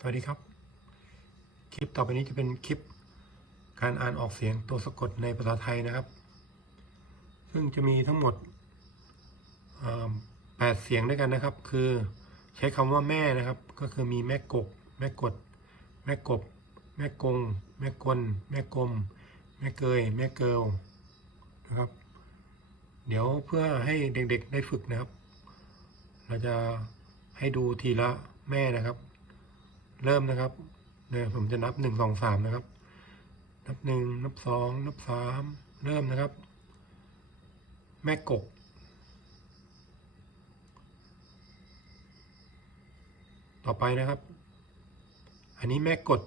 สวัสดีครับ คลิปต่อไปนี้จะเป็นคลิปการอ่านออกเสียงตัวสะกดในภาษาไทยนะครับ ซึ่งจะมีทั้งหมดแปดเสียงด้วยกันนะครับ คือใช้คำว่าแม่นะครับ ก็คือมีแม่กกแม่กด แม่กบ แม่กง แม่กล แม่กลม แม่เกย แม่เกิลนะครับ เดี๋ยวเพื่อให้เด็กๆได้ฝึกนะครับ เราจะให้ดูทีละแม่นะครับ เริ่มนะครับเนี่ยผมจะนับหนึ่งสองสามนะครับ นับหนึ่งนับสองนับสามเริ่มนะครับ แม่กกต่อไปนะครับ อันนี้แม่กด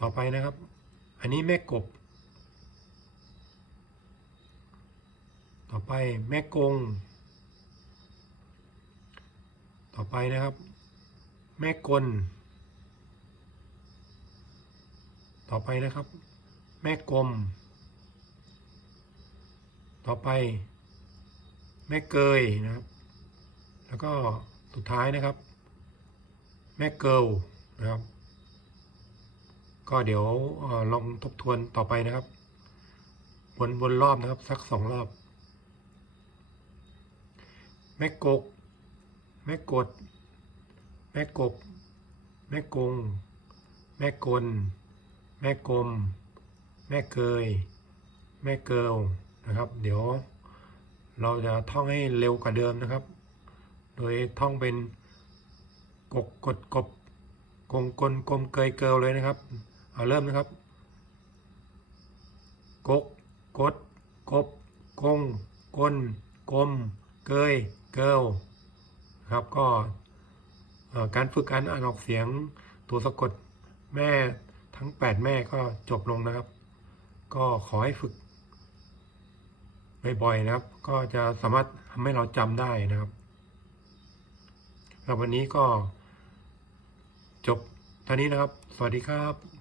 ต่อไปนะครับ อันนี้แม่กบ ต่อไปแม่กง ต่อไปนะครับ แม่กล ต่อไปนะครับ แม่กลม ต่อไป แม่เกยนะครับ แล้วก็สุดท้ายนะครับ แม่เกิลนะครับ ก็เดี๋ยวออลองทบทวนต่อไปนะครับ วนวนรอบนะครับ สักสองรอบ แม่กก ม่กด แม่กบ แม่กง แม่กล แม่กลม แม่เกย แม่เกิลนะครับ เดี๋ยว เราจะท่องให้เร็วกว่าเดิมนะครับ โดยท่องเป็นกกกดกบกงกลกลมเกยเกิลเลยนะครับ เอาเริ่มนะครับ กกกดกบกงกลกลมเกยเกิล ครับก็การฝึกการอ่านออกเสียงตัวสะกดแม่ทั้ง 8 แม่ก็จบลงนะครับ ก็ขอให้ฝึกบ่อยๆนะครับ ก็จะสามารถทำให้เราจำได้นะครับแล้ววันนี้ก็จบเท่านี้นะครับ สวัสดีครับ